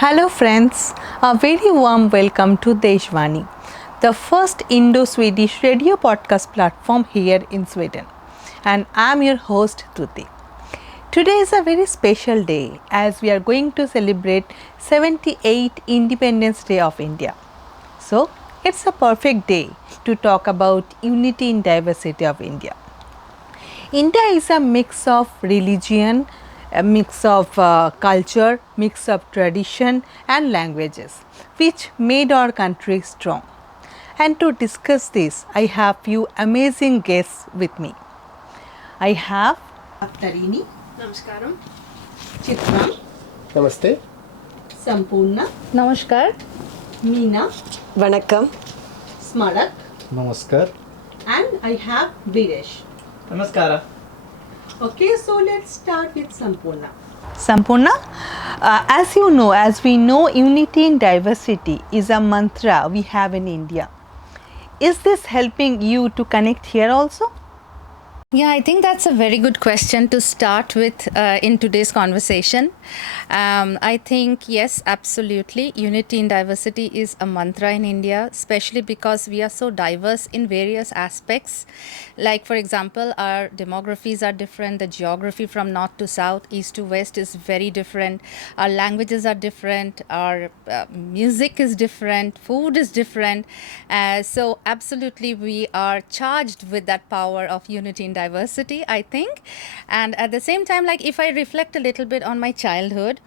Hello friends, a very warm welcome to DESHVAANI, the first Indo-Swedish radio podcast platform here in Sweden. And I am your host Tuti. Today is a very special day as we are going to celebrate 78th Independence Day of India. So, it's a perfect day to talk about unity in diversity of India. India is a mix of religion, a mix of culture, mix of tradition and languages, which made our country strong. And to discuss this, I have few amazing guests with me. I have Tarini, Namaskaram. Chitram, Namaste. Sampurna, Namaskar. Meena, Vanakkam. Smarak, Namaskar. and I have Viresh. Namaskara. Okay, so let's start with Sampurna. Sampurna, as we know, unity in diversity is a mantra we have in India. Is this helping you to connect here also? Yeah, I think that's a very good question to start with in today's conversation. I think, yes, absolutely. Unity in diversity is a mantra in India, especially because we are so diverse in various aspects. Like, for example, our demographies are different. The geography from north to south, east to west is very different. Our languages are different. Our music is different. Food is different. So, absolutely, we are charged with that power of unity in diversity, I think. And at the same time, like if I reflect a little bit on my childhood,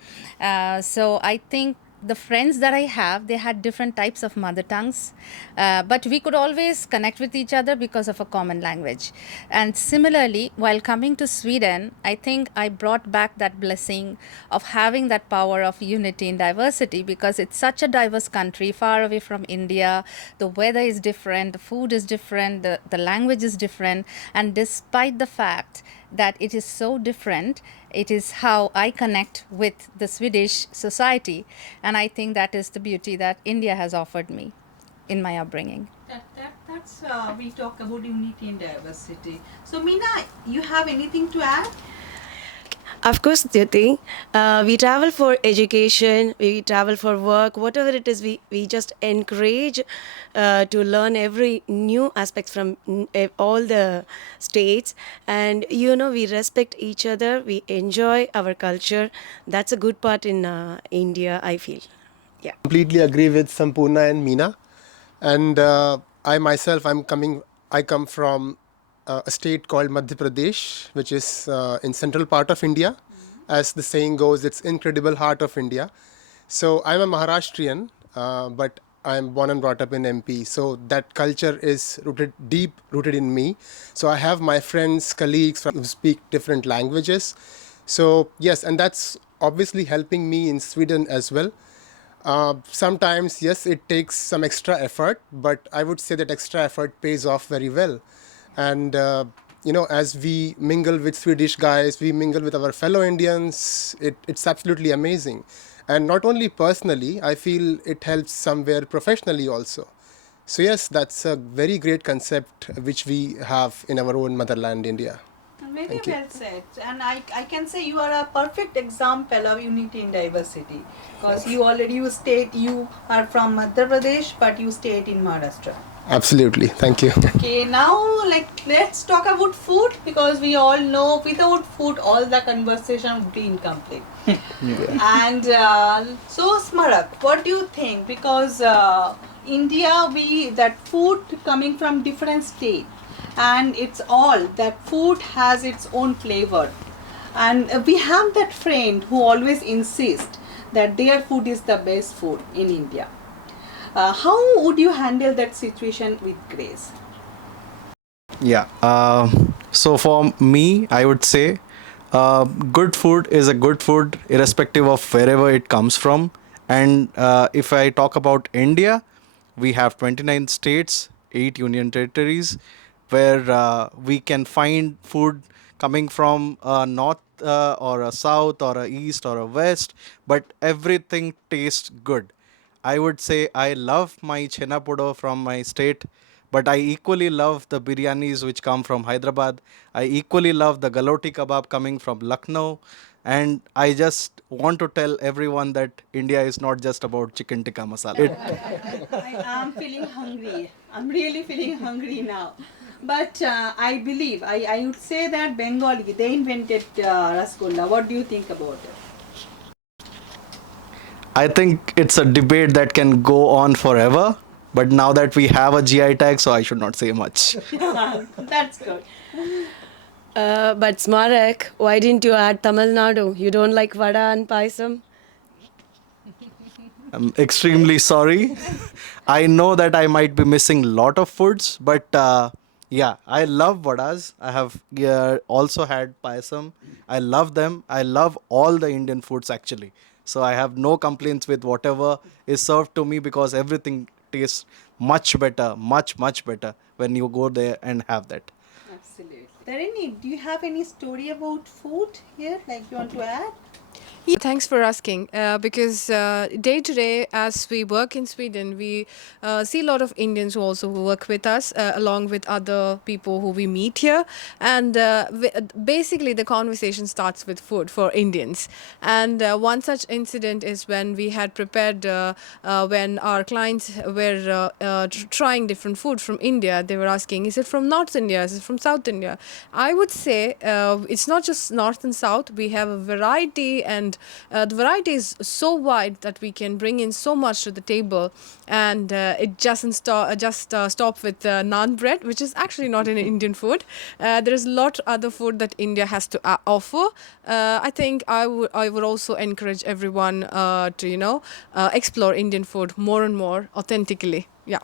so I think the friends that I have, they had different types of mother tongues, but we could always connect with each other because of a common language. And similarly, while coming to Sweden, I think I brought back that blessing of having that power of unity in diversity, because it's such a diverse country, far away from India. The weather is different, the food is different, the language is different. And despite the fact that it is so different, it is how I connect with the Swedish society. And I think that is the beauty that India has offered me in my upbringing. That's we talk about unity and diversity. So Meena, you have anything to add? Of course, Dhyati. We travel for education, we travel for work, whatever it is, we just encourage to learn every new aspect from all the states. And we respect each other, we enjoy our culture. That's a good part in India, I feel. Yeah. Completely agree with Sampurna and Meena. And I come from a state called Madhya Pradesh, which is in central part of India. As the saying goes, it's incredible heart of India. So I'm a Maharashtrian, but I'm born and brought up in MP. So that culture is deep rooted in me. So I have my friends, colleagues who speak different languages. So yes, and that's obviously helping me in Sweden as well. Sometimes, yes, it takes some extra effort, but I would say that extra effort pays off very well. And, as we mingle with Swedish guys, we mingle with our fellow Indians, it's absolutely amazing. And not only personally, I feel it helps somewhere professionally also. So, yes, that's a very great concept which we have in our own motherland, India. Very Thank you. well said. And I can say you are a perfect example of unity in diversity, because you are from Madhya Pradesh, but you stayed in Maharashtra. Absolutely. Thank you. Okay, now let's talk about food, because we all know without food all the conversation would be incomplete. And so Smarak, what do you think? Because India, that food coming from different state, and it's all that food has its own flavor, and we have that friend who always insists that their food is the best food in India. How would you handle that situation with grace? Yeah. So for me, I would say good food is a good food irrespective of wherever it comes from. And if I talk about India, we have 29 states, 8 union territories, where we can find food coming from a north or a south or a east or a west, but everything tastes good. I would say I love my chena podo from my state, but I equally love the biryanis which come from Hyderabad. I equally love the galoti kebab coming from Lucknow, And I just want to tell everyone that India is not just about chicken tikka masala. I am feeling hungry. I'm really feeling hungry now. But I believe, I would say that Bengali, they invented Rasgulla. What do you think about it? I think it's a debate that can go on forever. But now that we have a GI tag, so I should not say much. That's good. But Smarak, why didn't you add Tamil Nadu? You don't like vada and paisam? I'm extremely sorry. I know that I might be missing a lot of foods, but yeah, I love vadas. I have also had payasam. I love them. I love all the Indian foods actually. So I have no complaints with whatever is served to me because everything tastes much better, much better when you go there and have that. Absolutely. Do you have any story about food here, like you want to add? Yeah, thanks for asking. Because day to day, as we work in Sweden, we see a lot of Indians who also work with us, along with other people who we meet here. And basically, the conversation starts with food for Indians. And one such incident is when we had prepared, when our clients were trying different food from India. They were asking, is it from North India? Is it from South India? I would say it's not just North and South. We have a variety, and the variety is so wide that we can bring in so much to the table, and it doesn't stop with naan bread, which is actually not an Indian food. There is a lot other food that India has to offer. I think I would also encourage everyone to explore Indian food more and more authentically. Yeah.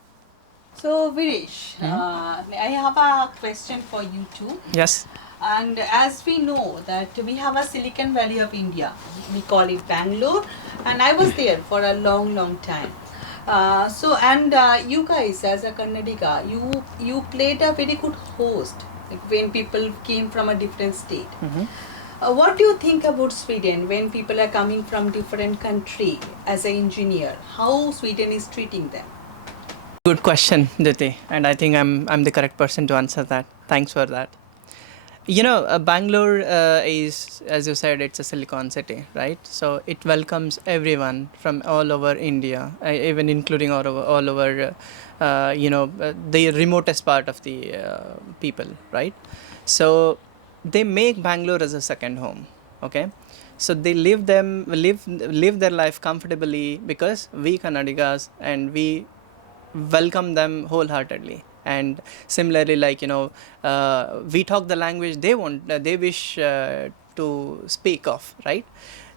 So, Virish, I have a question for you too. Yes. And as we know that we have a Silicon Valley of India, we call it Bangalore, and I was there for a long time. You guys as a Kannadiga, you played a very good host, like when people came from a different state. What do you think about Sweden when people are coming from different country as an engineer? How Sweden is treating them? Good question, Diti, and I think I'm the correct person to answer that. Thanks for that. Bangalore is, as you said, it's a silicon city, right? So it welcomes everyone from all over India, even including all over the remotest part of the people, right? So they make Bangalore as a second home, okay? So they live their life comfortably because we Kannadigas and we welcome them wholeheartedly. And similarly, we talk the language they wish to speak of, right?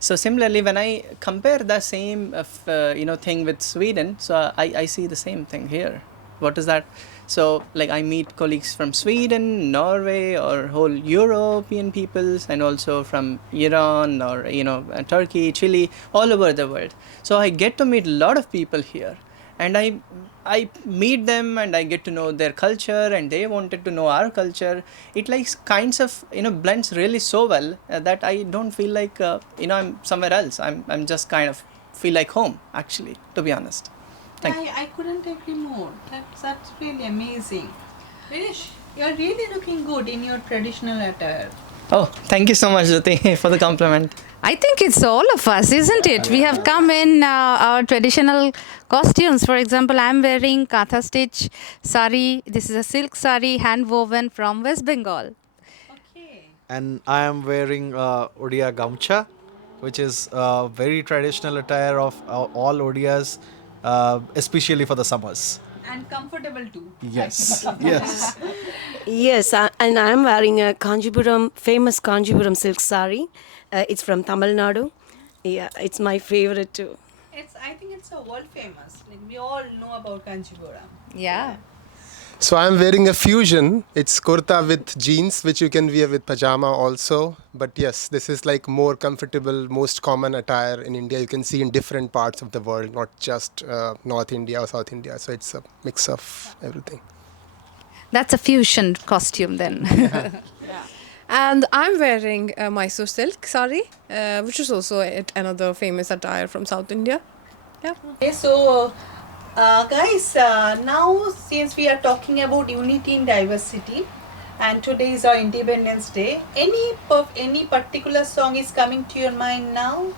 So similarly, when I compare the same thing with Sweden, so I see the same thing here. What is that? So I meet colleagues from Sweden, Norway, or whole European peoples, and also from Iran or Turkey, Chile, all over the world. So I get to meet a lot of people here. And I meet them and I get to know their culture, and they wanted to know our culture. It kinds of blends really so well that I don't feel like I'm somewhere else. I'm just kind of feel like home, actually, to be honest. I couldn't agree more. That's really amazing. Virish, you're really looking good in your traditional attire. Oh, thank you so much, Jyoti, for the compliment. I think it's all of us, isn't it? We have come in our traditional costumes. For example, I'm wearing Katha stitch sari. This is a silk sari hand woven from West Bengal. Okay. And I am wearing Odia Gamcha, which is a very traditional attire of all Odias, especially for the summers. And comfortable too. Yes, yes. Yes, and I'm wearing a famous Kanjipuram silk sari. It's from Tamil Nadu. Yeah, it's my favorite too. I think it's a world famous. We all know about Kanchipuram. Yeah. So I'm wearing a fusion. It's kurta with jeans, which you can wear with pajama also. But yes, this is more comfortable, most common attire in India. You can see in different parts of the world, not just North India or South India. So it's a mix of everything. That's a fusion costume then. Yeah. And I'm wearing Mysore silk sari, which is also another famous attire from South India. Yeah. Okay, so guys, now since we are talking about unity in diversity, and today is our Independence Day. Any particular song is coming to your mind now?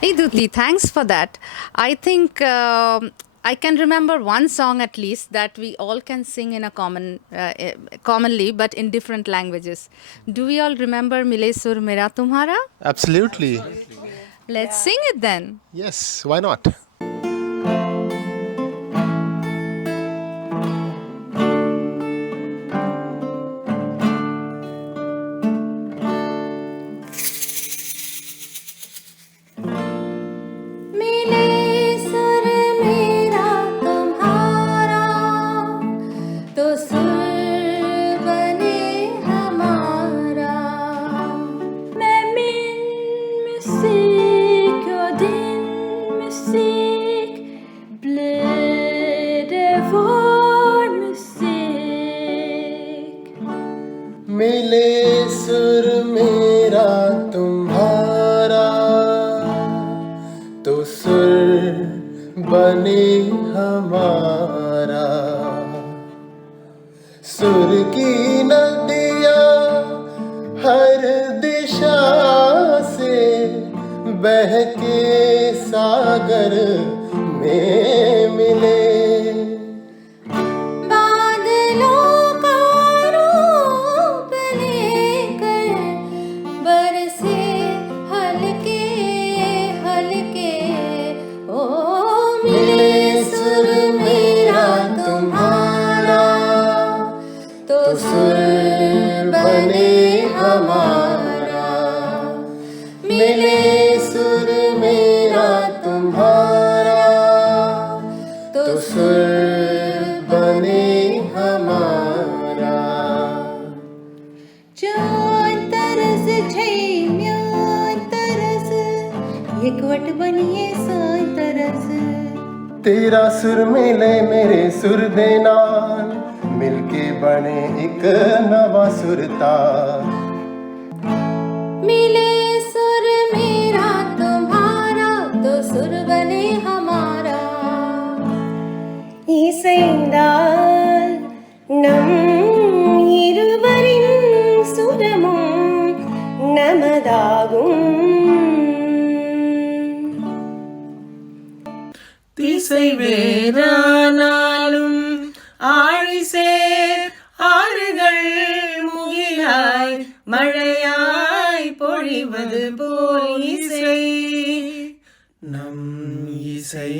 Hey Duti, thanks for that. I think I can remember one song at least that we all can sing in a commonly, but in different languages. Do we all remember Mile Sur Mera Tumhara? Absolutely. Let's sing it then. Yes, why not? मिले सुर मेरा तुम्हारा तो सुर बने हमारा सुर की नदियाँ हर दिशा से बह के सागर में मिले मिले सुर मेरा तुम्हारा तो सुर बने हमारा जान तरस छै म्यान तरस एकवट बनिए सान तरस तेरा सुर मिले मेरे सुर दे नाल मिलके बने एक नवा सुरताल मिले सुर मेरा तुम्हारा तो सुर बने हमारा இசைந்தால் நம் இருவரின் சுரமும் நமதாகும் திசை வேறானாலும் ஆழிசேர் ஆறுகள் முகிலாய் மழையாய் பொழிவது போல் இசை நம் இசை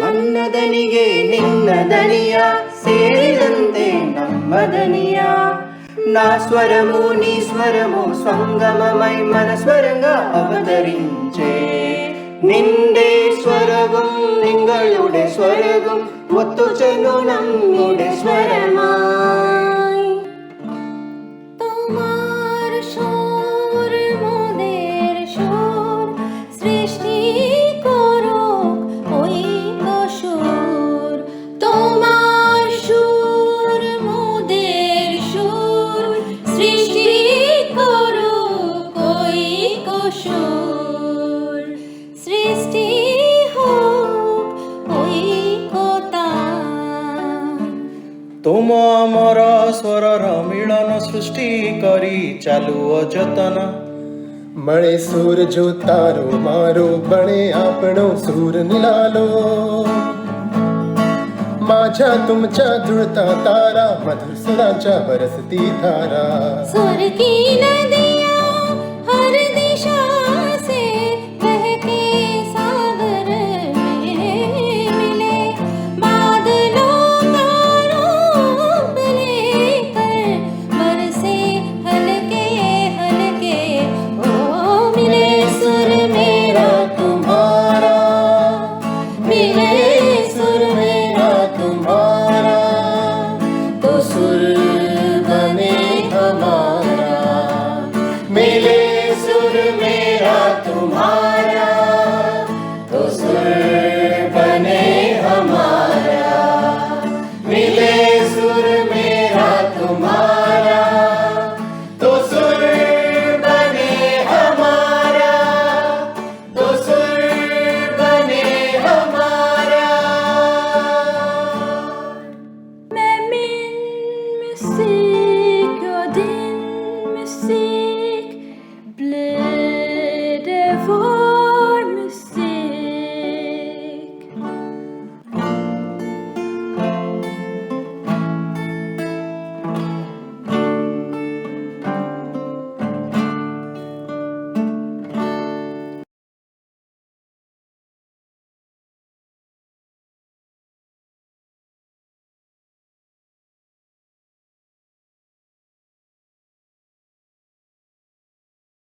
ನನ್ನದನಿಗೆ ನಿನ್ನದನಿಯ ಸೇರಿದಂತೆ ನಮ್ಮದನಿಯ నా స్వరము నీ స్వరము సంగమమై మన స్వరంగా అవతరించే നിന്റെ സ്വരവും നിങ്ങളുടെ സ്വരവും ഒത്തുചേർന്നു നമ്മുടെ സ്വരമായി তোমার সুর মোদের সুর সৃষ্টি করো ওই সুর তোমার সুর মোদের সুর সৃষ্টি করো ওই সুর সৃষ্টি হোক ঐকতা ତୁମ ଆମର ସ୍ୱରର ମିଳନ ସୃଷ୍ଟି କରି ଚାଲୁଅ ଯତନ મળે સૂર જો તારો મારો બણે આપણો સૂર નિલાલો माझ्या तुमच्या जुळता तारा मधुर सुरांच्या बरसती धारा सुर की नदियाँ हर दिशा से बहके सागर में मिले बादलों का रूप लेकर बरसे हल्के हल्के ओ मिले सुर मेरा तुम्हारा मिले सुर मेरा तुम्हारा तो सुर बने हमारा मिले सुर मेरा तुम्हारा